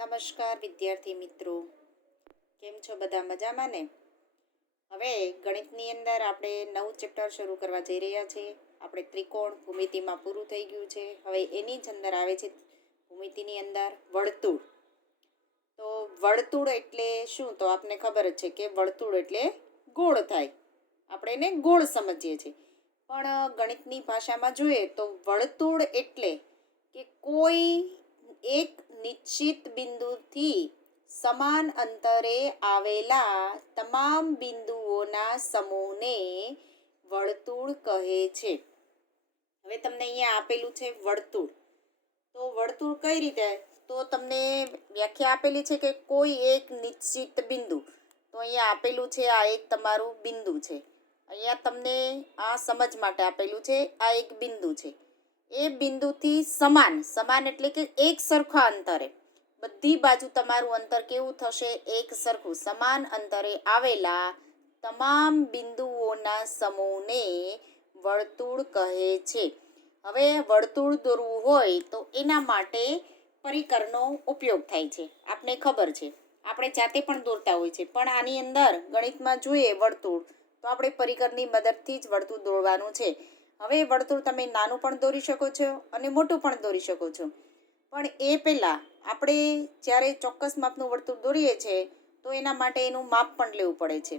નમસ્કાર વિદ્યાર્થી મિત્રો, કેમ છો? બધા મજામાં ને? હવે ગણિતની અંદર આપણે નવું ચેપ્ટર શરૂ કરવા જઈ રહ્યા છીએ. આપણે ત્રિકોણ ભૂમિતિમાં પૂરું થઈ ગયું છે. હવે એની જ અંદર આવે છે ભૂમિતિની અંદર વર્તુળ. તો વર્તુળ એટલે શું? તો આપને ખબર જ છે કે વર્તુળ એટલે ગોળ થાય. આપણે એને ગોળ સમજીએ છીએ, પણ ગણિતની ભાષામાં જોઈએ તો વર્તુળ એટલે કે કોઈ એક નિશ્ચિત બિંદુથી સમાન અંતરે આવેલા તમામ બિંદુઓના સમૂહને વર્તુળ કહે છે. હવે તમને અહીંયા આપેલું છે વર્તુળ. તો વર્તુળ કઈ રીતે? તો તમને વ્યાખ્યા આપેલી છે કે કોઈ એક નિશ્ચિત બિંદુ. તો અહીંયા આપેલું છે આ એક તમારું બિંદુ છે. અહીંયા તમને આ સમજ માટે આપેલું છે આ એક બિંદુ છે. એ બિંદુથી સમાન એટલે કે એક સરખા અંતરે બધી બાજુ તમારું અંતર કેવું થશે? એક સરખું સમાન અંતરે આવેલા તમામ બિંદુઓના સમૂહને વર્તુળ કહે છે. હવે વર્તુળ દોરવું હોય તો એના માટે પરિકરનો ઉપયોગ થાય છે. આપને ખબર છે, આપણે જાતે પણ દોરતા હોય છે, પણ આની અંદર ગણિતમાં જોઈએ વર્તુળ તો આપણે પરિકરની મદદથી જ વર્તુળ દોરવાનું છે. હવે વર્તુળ તમે નાનું પણ દોરી શકો છો અને મોટું પણ દોરી શકો છો, પણ એ પહેલાં આપણે જ્યારે ચોક્કસ માપનું વર્તુળ દોરીએ છીએ તો એના માટે એનું માપ પણ લેવું પડે છે.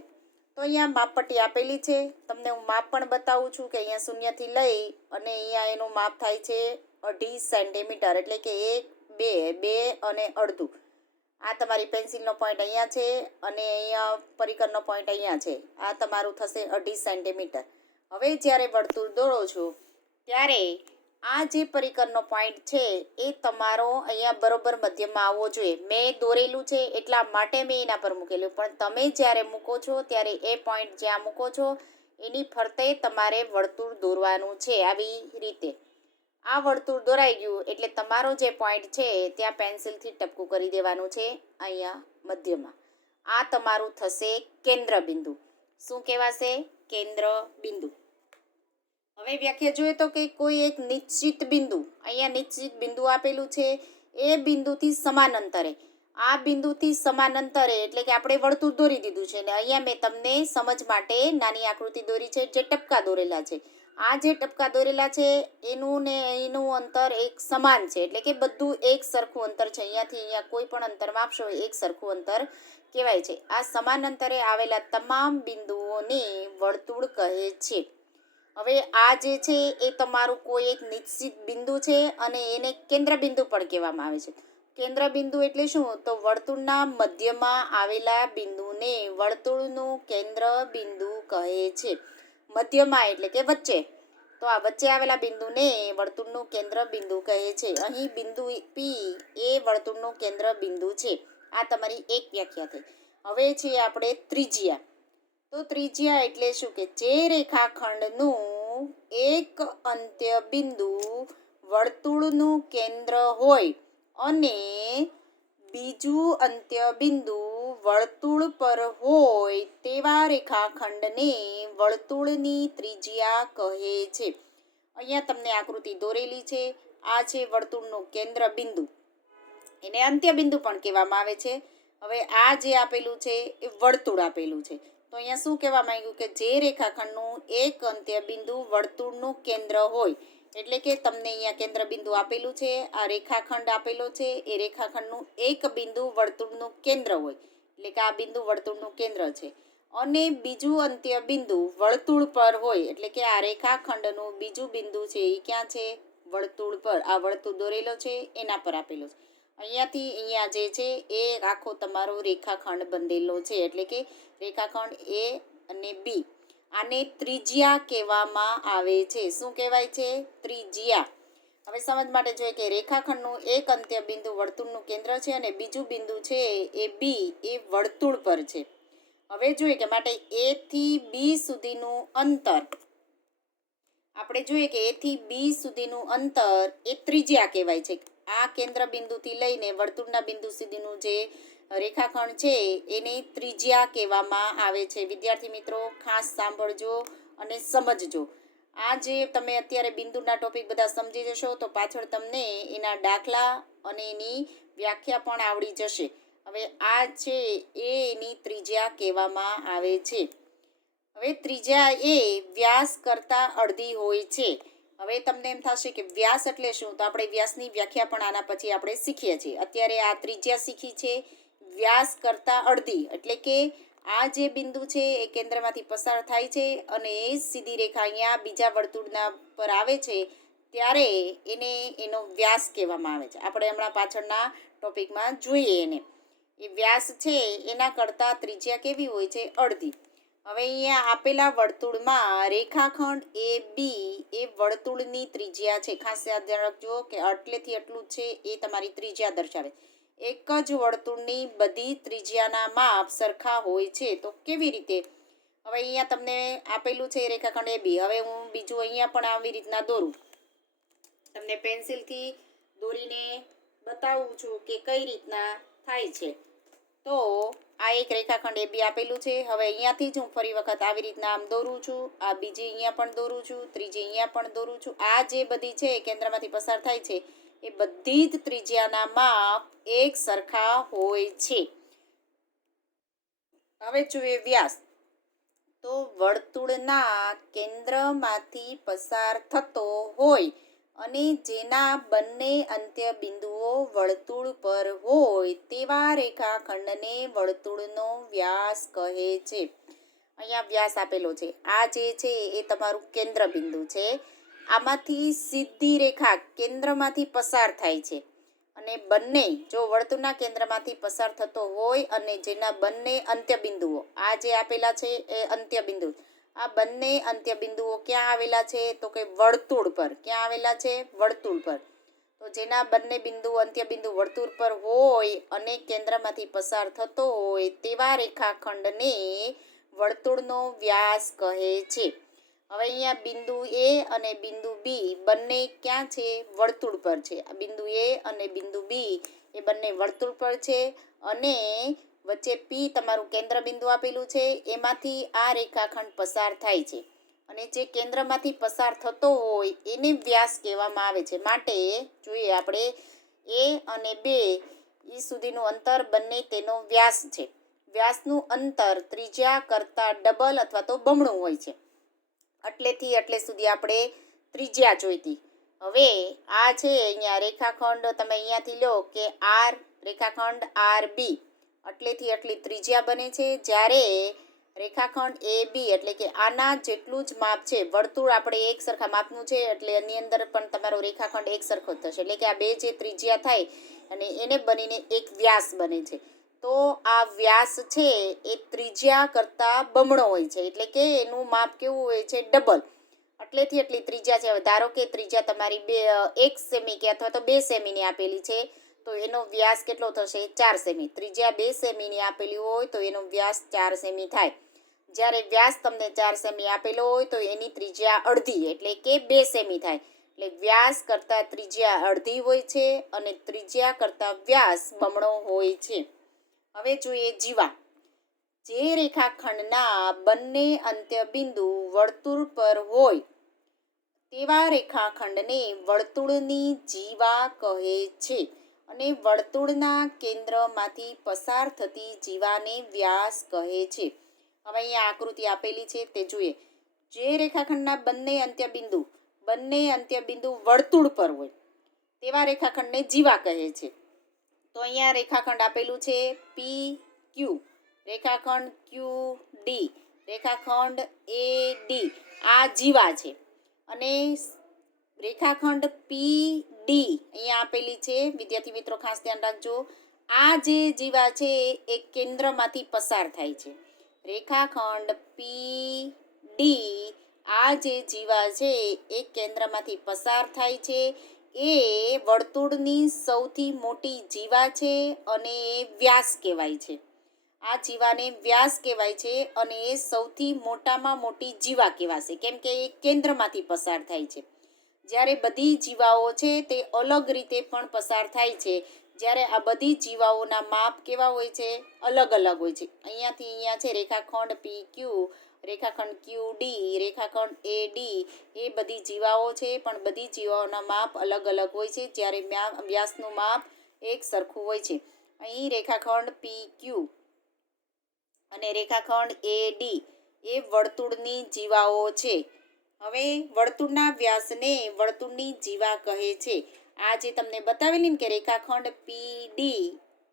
તો અહીંયા માપપટ્ટી આપેલી છે. તમને હું માપ પણ બતાવું છું કે અહીંયા શૂન્યથી લઈ અને અહીંયા એનું માપ થાય છે 2.5 સેન્ટીમીટર, એટલે કે 1, 2 અને અડધું. આ તમારી પેન્સિલનો પોઈન્ટ અહીંયા છે અને અહીંયા પરિકરનો પોઈન્ટ અહીંયા છે. આ તમારું થશે 2.5 સેન્ટીમીટર. હવે જ્યારે વર્તુળ દોરો છો ત્યારે આ જે પરિકરનો પોઈન્ટ છે એ તમારો અહીંયા બરોબર મધ્યમાં આવવો જોઈએ. મેં દોરેલું છે એટલા માટે મેં એના પર મૂકેલું, પણ તમે જ્યારે મૂકો છો ત્યારે એ પોઈન્ટ જ્યાં મૂકો છો એની ફરતે તમારે વર્તુળ દોરવાનું છે. આવી રીતે આ વર્તુળ દોરાઈ ગયું એટલે તમારો જે પોઈન્ટ છે ત્યાં પેન્સિલથી ટપકું કરી દેવાનું છે અહીંયા મધ્યમાં. આ તમારું થશે કેન્દ્ર બિંદુ. શું કહેવાશે? કેન્દ્ર બિંદુ. હવે વ્યાખ્યા જોઈએ તો કે કોઈ એક નિશ્ચિત બિંદુ, અહીંયા નિશ્ચિત બિંદુ આપેલું છે, એ બિંદુથી સમાન અંતરે, આ બિંદુથી સમાન અંતરે એટલે કે આપણે વર્તુળ દોરી દીધું છે ને અહીંયા મેં તમને સમજ માટે નાની આકૃતિ દોરી છે જે ટપકા દોરેલા છે. આ જે ટપકા દોરેલા છે એનું ને એનું અંતર એક સમાન છે, એટલે કે બધું એક સરખું અંતર છે. અહીંયાથી અહીંયા કોઈ પણ અંતર માપશો એક સરખું અંતર કહેવાય છે. આ સમાન અંતરે આવેલા તમામ બિંદુઓને વર્તુળ કહે છે. હવે આ જે છે એ તમારું કોઈ એક નિશ્ચિત બિંદુ છે અને એને કેન્દ્ર બિંદુ પણ કહેવામાં આવે છે. કેન્દ્ર બિંદુ એટલે શું? તો વર્તુળના મધ્યમાં આવેલા બિંદુને વર્તુળનું કેન્દ્ર બિંદુ કહે છે. મધ્યમાં એટલે કે વચ્ચે. તો આ વચ્ચે આવેલા બિંદુને વર્તુળનું કેન્દ્ર બિંદુ કહે છે. અહીં બિંદુ પી એ વર્તુળનું કેન્દ્ર બિંદુ છે. આ તમારી એક વ્યાખ્યા થઈ. હવે છે આપણે ત્રિજ્યા. તો ત્રિજ્યા એટલે શું? કે જે રેખાખંડનું એક અંત્ય બિંદુ વર્તુળનું કેન્દ્ર હોય અને બીજું અંત્ય બિંદુ વર્તુળ પર હોય તેવા રેખાખંડને વર્તુળની ત્રિજ્યા કહે છે. અહીંયા તમને આકૃતિ દોરેલી છે. આ છે વર્તુળનું કેન્દ્ર બિંદુ, એને અંત્ય બિંદુ પણ કહેવામાં આવે છે. હવે આ જે આપેલું છે એ વર્તુળ આપેલું છે. તો અહીંયા શું કહેવામાં આવ્યું કે જે રેખાખંડનું એક અંત્ય બિંદુ વર્તુળનું કેન્દ્ર હોય, એટલે કે તમને અહીંયા કેન્દ્ર બિંદુ આપેલું છે, આ રેખાખંડ આપેલો છે, એ રેખાખંડનું એક બિંદુ વર્તુળનું કેન્દ્ર હોય, એટલે કે આ બિંદુ વર્તુળનું કેન્દ્ર છે, અને બીજું અંત્ય બિંદુ વર્તુળ પર હોય, એટલે કે આ રેખાખંડનું બીજું બિંદુ છે એ ક્યાં છે? વર્તુળ પર. આ વર્તુળ દોરેલો છે એના પર આપેલો છે. અહીંયાથી અહીંયા જે છે એ આખો તમારો રેખાખંડ બંધેલો છે, એટલે કે રેખાખંડ એ અને બી. આને ત્રિજ્યા કહેવામાં આવે છે. શું કહેવાય છે? ત્રિજ્યા. હવે સમજ માટે જોઈએ કે રેખાખંડનું એક અંત્ય બિંદુ વર્તુળનું કેન્દ્ર છે અને બીજું બિંદુ છે એ બી એ વર્તુળ પર છે. હવે જોઈએ કે માટે એ થી બી સુધીનું અંતર, આપણે જોઈએ કે એ થી બી સુધીનું અંતર એ ત્રિજ્યા કહેવાય છે. આ કેન્દ્ર બિંદુથી લઈને વર્તુળના બિંદુ સુધીનું જે રેખાખંડ છે એને ત્રિજ્યા કહેવામાં આવે છે. વિદ્યાર્થી મિત્રો ખાસ સાંભળજો અને સમજજો. આ જે તમે અત્યારે બિંદુના ટોપિક બધા સમજી જશો તો પાછળ તમને એના દાખલા અને એની વ્યાખ્યા પણ આવડી જશે. હવે આ છે એ એની ત્રિજ્યા કહેવામાં આવે છે. હવે ત્રિજ્યા એ વ્યાસ કરતાં અડધી હોય છે. હવે તમને એમ થશે કે વ્યાસ એટલે શું, તો આપણે વ્યાસની વ્યાખ્યા પણ આના પછી આપણે શીખીએ છીએ. અત્યારે આ ત્રિજ્યા શીખી છે, વ્યાસ કરતાં અડધી એટલે કે આ જે બિંદુ છે એ કેન્દ્રમાંથી પસાર થાય છે અને એ સીધી રેખા અહીંયા બીજા વર્તુળના પર આવે છે ત્યારે એને એનો વ્યાસ કહેવામાં આવે છે. આપણે હમણાં પાછળના ટોપિકમાં જોઈએ એને. એ વ્યાસ છે એના કરતાં ત્રિજ્યા કેવી હોય છે, અડધી. હવે અહીંયા આપેલા વર્તુળમાં રેખાખંડ એ બી એ વર્તુળની ત્રિજ્યા છે. ખાસ યાદ રાખજો કે આટલેથી આટલું છે એ તમારી ત્રિજ્યા દર્શાવે. એક જ વર્તુળની બધી ત્રિજ્યાના માપ સરખા હોય છે. તો કેવી રીતે? હવે અહીંયા તમને આપેલું છે રેખાખંડ એ બી. હવે હું બીજું અહીંયા પણ આવી રીતના દોરું, તમને પેન્સિલથી દોરીને બતાવું છું કે કઈ રીતના થાય છે. તો આ એક રેખાખંડ એ બી આપેલું છે. હવે અહીંયાથી જ હું ફરી વખત આવી રીતના આમ દોરું છું. આ બીજી અહીંયા પણ દોરું છું, ત્રીજી અહીંયા પણ દોરું છું. આ જે બધી છે કેન્દ્રમાંથી પસાર થાય છે એ બધી જ ત્રિજ્યાના માપ એક સરખા હોય છે. હવે જોઈએ વ્યાસ. તો વર્તુળના કેન્દ્રમાંથી પસાર થતો હોય અને જેના બંને અંત્ય બિંદુઓ વર્તુળ પર હોય તેવા રેખાખંડને વર્તુળનો વ્યાસ કહે છે. અહીંયા વ્યાસ આપેલો છે. આ જે છે એ તમારું કેન્દ્ર બિંદુ છે. આમાંથી સીધી રેખા કેન્દ્રમાંથી પસાર થાય છે અને બંને જો વર્તુળના કેન્દ્રમાંથી પસાર થતો હોય અને જેના બંને અંત્યબિંદુઓ આ જે આપેલા છે એ અંત્યબિંદુ, આ બંને અંત્યબિંદુઓ ક્યાં આવેલા છે તો કે વર્તુળ પર. ક્યાં આવેલા છે? વર્તુળ પર. તો જેના બંને બિંદુ અંત્યબિંદુ વર્તુળ પર હોય અને કેન્દ્રમાંથી પસાર થતો હોય તેવા રેખાખંડને વર્તુળનો વ્યાસ કહે છે. હવે અહીંયા બિંદુ એ અને બિંદુ બી બંને ક્યાં છે? વર્તુળ પર છે. આ બિંદુ એ અને બિંદુ બી એ બંને વર્તુળ પર છે અને વચ્ચે પી તમારું કેન્દ્ર બિંદુ આપેલું છે. એમાંથી આ રેખાખંડ પસાર થાય છે અને જે કેન્દ્રમાંથી પસાર થતો હોય એને વ્યાસ કહેવામાં આવે છે. માટે જોઈએ આપણે એ અને બે એ સુધીનું અંતર બંને તેનો વ્યાસ છે. વ્યાસનું અંતર ત્રિજ્યા કરતાં ડબલ અથવા તો બમણું હોય છે. આટલેથી આટલે સુધી આપણે ત્રિજ્યા જોઈતી. હવે આ છે અહીંયા રેખાખંડ, તમે અહીંયાથી લો કે આર રેખાખંડ આર બી આટલેથી આટલી ત્રિજ્યા બને છે. જ્યારે રેખાખંડ એ બી એટલે કે આના જેટલું જ માપ છે, વર્તુળ આપણે એક સરખા માપનું છે એટલે એની અંદર પણ તમારો રેખાખંડ એક સરખો જ થશે. એટલે કે આ બે જે ત્રિજ્યા થાય અને એને બનીને એક વ્યાસ બને છે. તો આ વ્યાસ છે એ ત્રિજ્યા કરતાં બમણો હોય છે. એટલે કે એનું માપ કેવું હોય છે? ડબલ. આટલેથી એટલી ત્રિજ્યા છે. ધારો કે ત્રિજ્યા તમારી 1 સેમી કે અથવા તો 2 સેમીની આપેલી છે તો એનો વ્યાસ કેટલો થશે? 4 સેમી. ત્રિજ્યા 2 સેમીની આપેલી હોય તો એનો વ્યાસ 4 સેમી થાય. જ્યારે વ્યાસ તમને 4 સેમી આપેલો હોય તો એની ત્રિજ્યા અડધી એટલે કે 2 સેમી થાય. એટલે વ્યાસ કરતાં ત્રિજ્યા અડધી હોય છે અને ત્રિજ્યા કરતાં વ્યાસ બમણો હોય છે. હવે જોઈએ જીવા. જે રેખાખંડના બંને અંત્યબિંદુ વર્તુળ પર હોય તેવા રેખાખંડને વર્તુળની જીવા કહે છે અને વર્તુળના કેન્દ્રમાંથી પસાર થતી જીવાને વ્યાસ કહે છે. હવે અહીંયા આકૃતિ આપેલી છે તે જોઈએ. જે રેખાખંડના બંને અંત્યબિંદુ વર્તુળ પર હોય તેવા રેખાખંડને જીવા કહે છે. તો અહીંયા રેખાખંડ આપેલું છે પી ક્યુ, રેખાખંડ ક્યુ ડી, રેખાખંડ એ ડી, આ જીવા છે. અને રેખાખંડ પી ડી અહીંયા આપેલી છે. વિદ્યાર્થી મિત્રો ખાસ ધ્યાન રાખજો, આ જે જીવા છે એ કેન્દ્રમાંથી પસાર થાય છે. રેખાખંડ પી ડી આ જે જીવા છે એ કેન્દ્રમાંથી પસાર થાય છે. એ વર્તુળની સૌથી મોટી જીવા છે અને એ વ્યાસ કહેવાય છે. આ જીવાને વ્યાસ કહેવાય છે અને એ સૌથી મોટામાં મોટી જીવા કહેવાશે કેમ કે એ કેન્દ્રમાંથી પસાર થાય છે. જ્યારે બધી જીવાઓ છે તે અલગ રીતે પણ પસાર થાય છે. જ્યારે આ બધી જીવાઓના માપ કેવા હોય છે? અલગ અલગ હોય છે. અહીંયાથી અહીંયા છે રેખાખંડ પી ક્યુ રેખાખંડ QD, રેખાખંડ AD એ બધી જીવાઓ છે, પણ બધી જીવાઓના માપ અલગ અલગ હોય છે, જ્યારે વ્યાસનું માપ એક સરખું હોય છે. અહીં રેખાખંડ PQ અને રેખાખંડ AD એ વર્તુળની જીવાઓ છે. હવે વર્તુળના વ્યાસને વર્તુળની જીવા કહે છે. આ જે તમને બતાવેલી ને કે રેખાખંડ PD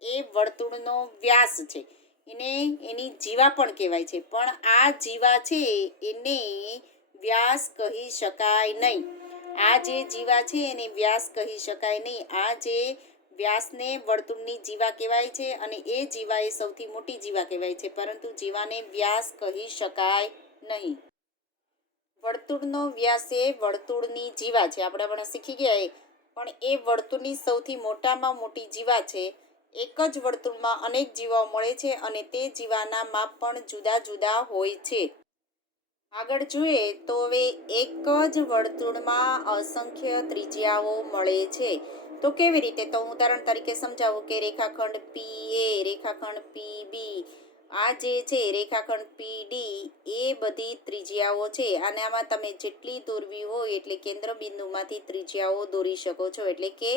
એ વર્તુળનો વ્યાસ છે, એને એની જીવા પણ કહેવાય છે, પણ આ જીવા છે એને વ્યાસ કહી શકાય નહીં. આ જે જીવા છે એને વ્યાસ કહી શકાય નહીં. આ જે વ્યાસને વર્તુળની જીવા કહેવાય છે અને એ જીવા એ સૌથી મોટી જીવા કહેવાય છે, પરંતુ જીવાને વ્યાસ કહી શકાય નહીં. વર્તુળનો વ્યાસ એ વર્તુળની જીવા છે, આપણે હમણાં શીખી ગયા પણ એ વર્તુળની સૌથી મોટામાં મોટી જીવા છે. એક જ વર્તુળમાં અનેક જીવાઓ મળે છે અને તે જીવાના માપ પણ જુદા જુદા હોય છે. આગળ જોઈએ તો હવે એક જ વર્તુળમાં અસંખ્ય ત્રિજ્યાઓ મળે છે. તો કેવી રીતે? તો હું ઉદાહરણ તરીકે સમજાવું કે રેખાખંડ PA, રેખાખંડ PB, આ જે છે રેખાખંડ PD એ બધી ત્રિજ્યાઓ છે. અને આમાં તમે જેટલી દોરવી હોય એટલે કેન્દ્ર બિંદુમાંથી ત્રિજ્યાઓ દોરી શકો છો. એટલે કે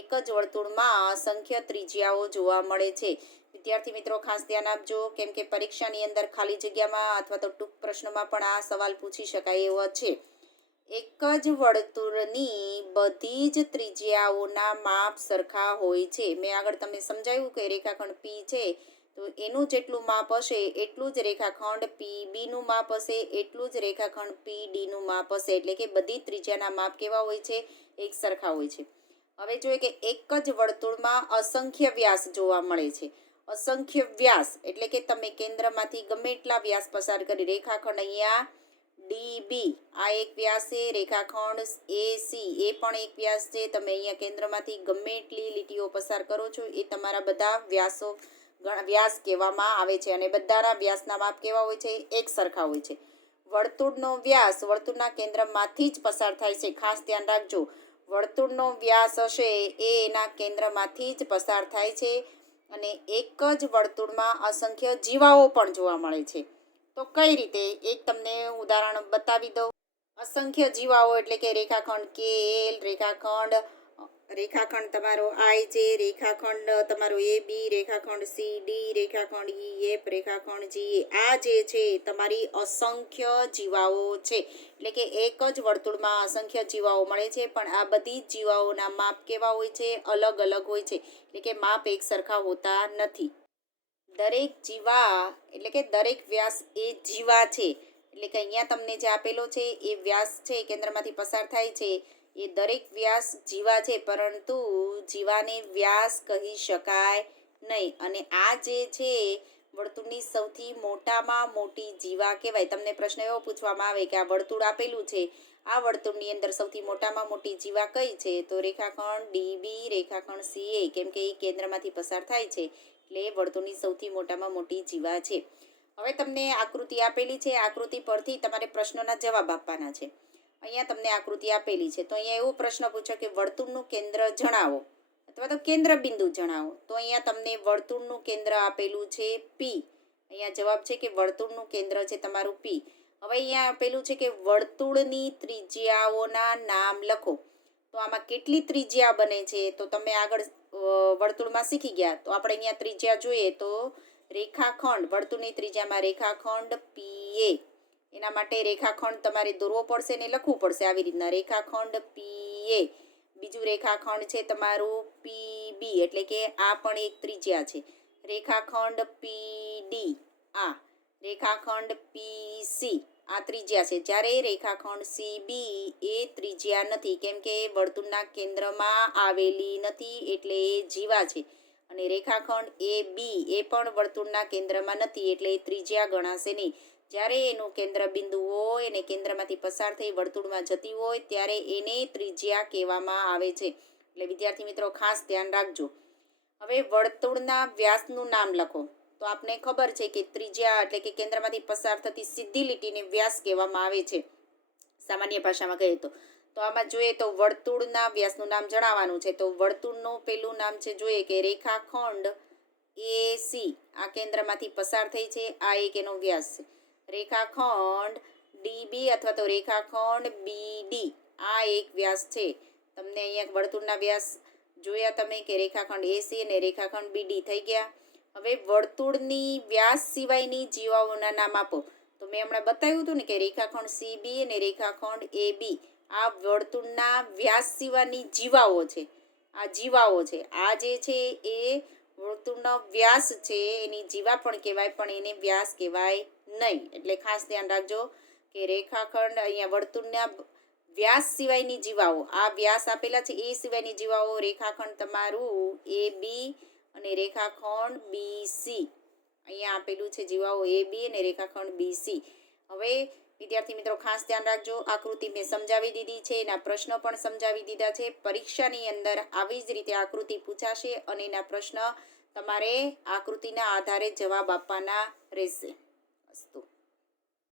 એક જ વર્તુળમાં અસંખ્ય ત્રિજ્યાઓ જોવા મળે છે. વિદ્યાર્થી મિત્રો ખાસ ધ્યાન આપજો, કેમ કે પરીક્ષાની અંદર ખાલી જગ્યામાં અથવા તો ટૂંક પ્રશ્નમાં પણ આ સવાલ પૂછી શકાય એવો છે. એક જ વર્તુળની બધી જ ત્રિજ્યાઓના માપ સરખા હોય છે. મેં આગળ તમને સમજાવ્યું કે રેખાખંડ P છે તો એનું જેટલું માપ હશે એટલું જ રેખાખંડ PBનું માપ હશે, એટલું જ રેખાખંડ PDનું માપ હશે. એટલે કે બધી ત્રિજ્યાના માપ કેવા હોય છે? એક સરખા હોય છે. હવે જોઈએ કે એક જ વર્તુળમાં અસંખ્ય વ્યાસ જોવા મળે છે. અસંખ્ય વ્યાસ એટલે કે તમે કેન્દ્રમાંથી ગમે એટલા વ્યાસ પસાર કરી, રેખાખંડ અહીંયા DB આ એક વ્યાસ છે, રેખાખંડ AC એ પણ એક વ્યાસ છે. તમે અહીંયા કેન્દ્રમાંથી ગમે એટલી લીટીઓ પસાર કરો છો એ તમારા બધા વ્યાસ કહેવામાં આવે છે અને બધાના વ્યાસના માપ કેવા હોય છે? એક સરખા હોય છે. વર્તુળનો વ્યાસ વર્તુળના કેન્દ્રમાંથી જ પસાર થાય છે. ખાસ ધ્યાન રાખજો, વર્તુળનો વ્યાસ હશે એ એના કેન્દ્રમાંથી જ પસાર થાય છે અને એક જ વર્તુળમાં અસંખ્ય જીવાઓ પણ જોવા મળે છે. તો કઈ રીતે? એક તમને ઉદાહરણ બતાવી દઉં. અસંખ્ય જીવાઓ એટલે કે રેખાખંડ KL, રેખાખંડ તમારો IJ, રેખાખંડ તમારો AB, રેખાખંડ CD, રેખાખંડ EF, રેખાખંડ GA, આ જે છે તમારી અસંખ્ય જીવાઓ છે. એટલે કે એક જ વર્તુળમાં અસંખ્ય જીવાઓ મળે છે, પણ આ બધી જીવાઓના માપ કેવા હોય છે? અલગ અલગ હોય છે. એટલે કે માપ એક સરખા હોતા નથી. દરેક જીવા એટલે કે દરેક વ્યાસ એ જીવા છે. એટલે કે અહીંયા તમને જે આપેલો છે એ વ્યાસ છે, કેન્દ્રમાંથી પસાર થાય છે, એ દરેક વ્યાસ જીવા છે, પરંતુ જીવાને વ્યાસ કહી શકાય નહીં. અને આ જે છે વર્તુળની સૌથી મોટામાં મોટી જીવા કહેવાય. તમને પ્રશ્ન એવો પૂછવામાં આવે કે આ વર્તુળ આપેલું છે, આ વર્તુળની અંદર સૌથી મોટામાં મોટી જીવા કઈ છે? તો રેખાખંડ DB, રેખાખંડ CA, કેમ કે એ કેન્દ્રમાંથી પસાર થાય છે એટલે વર્તુળની સૌથી મોટામાં મોટી જીવા છે. હવે તમને આકૃતિ આપેલી છે, આકૃતિ પરથી તમારે પ્રશ્નોના જવાબ આપવાના છે. અહીંયા તમને આકૃતિ આપેલી છે તો અહીંયા એવો પ્રશ્ન પૂછો કે વર્તુળનું કેન્દ્ર જણાવો અથવા તો કેન્દ્ર બિંદુ જણાવો. તો અહીંયા તમને વર્તુળનું કેન્દ્ર આપેલું છે P. અહીંયા જવાબ છે કે વર્તુળનું કેન્દ્ર છે તમારું P. હવે અહીંયા આપેલું છે કે વર્તુળની ત્રિજ્યાઓના નામ લખો. તો આમાં કેટલી ત્રિજ્યા બને છે? તો તમે આગળ વર્તુળમાં શીખી ગયા. તો આપણે અહીંયા ત્રિજ્યા જોઈએ તો રેખાખંડ, વર્તુળની ત્રિજ્યામાં રેખાખંડ PA, એના માટે રેખાખંડ તમારે દોરવો પડશે ને લખવું પડશે આવી રીતના, રેખાખંડ PA. બીજું રેખાખંડ છે તમારું PB, એટલે કે આ પણ એક ત્રિજ્યા છે. રેખાખંડ PD, આ રેખાખંડ PC આ ત્રિજ્યા છે. જ્યારે રેખાખંડ CB એ ત્રિજ્યા નથી, કેમ કે વર્તુળના કેન્દ્રમાં આવેલી નથી એટલે એ જીવા છે. અને રેખાખંડ AB એ પણ વર્તુળના કેન્દ્રમાં નથી એટલે એ ત્રિજ્યા ગણાશે નહીં. જ્યારે એનું કેન્દ્ર બિંદુ હોય અને કેન્દ્રમાંથી પસાર થઈ વર્તુળમાં જતી હોય ત્યારે એને ત્રિજ્યા કહેવામાં આવે છે. એટલે વિદ્યાર્થી મિત્રો ખાસ ધ્યાન રાખજો. હવે વર્તુળના વ્યાસનું નામ લખો. તો આપને ખબર છે કે ત્રિજ્યા એટલે કે કેન્દ્રમાંથી પસાર થતી સીધી લીટીને વ્યાસ કહેવામાં આવે છે સામાન્ય ભાષામાં કહીએ તો. તો આમાં જોઈએ તો વર્તુળના વ્યાસનું નામ જણાવવાનું છે. તો વર્તુળનું પેલું નામ છે જોઈએ કે રેખાખંડ AC, આ કેન્દ્રમાંથી પસાર થઈ છે, આ એક એનો વ્યાસ છે. રેખાખંડ ડીબી અથવા તો રેખાખંડ બીડી આ એક વ્યાસ છે. તમને અહીંયા વર્તુળના વ્યાસ જોયા તમે કે રેખાખંડ એસી અને રેખાખંડ બીડી થઈ ગયા. હવે વર્તુળની વ્યાસ સિવાયની જીવાઓના નામ આપો. તો મેં હમણાં બતાવ્યું હતું ને કે રેખાખંડ સીબી અને રેખાખંડ એબી આ વર્તુળના વ્યાસ સિવાયની જીવાઓ છે. આ જીવાઓ છે. આ જે છે એ વર્તુળનો વ્યાસ છે એની જીવા પણ કહેવાય, પણ એને વ્યાસ કહેવાય નહીં. એટલે ખાસ ધ્યાન રાખજો કે રેખાખંડ અહીંયા વર્તુળના વ્યાસ સિવાયની જીવાઓ, આ વ્યાસ આપેલા છે એ સિવાયની જીવાઓ રેખાખંડ તમારું એ બી અને રેખાખંડ બીસી અહીંયા આપેલું છે જીવાઓ એ બી અને રેખાખંડ બીસી. હવે વિદ્યાર્થી મિત્રો ખાસ ધ્યાન રાખજો, આકૃતિ મેં સમજાવી દીધી છે, એના પ્રશ્નો પણ સમજાવી દીધા છે. પરીક્ષાની અંદર આવી જ રીતે આકૃતિ પૂછાશે અને એના પ્રશ્ન તમારે આકૃતિના આધારે જવાબ આપવાના રહેશે. અસ્તુ.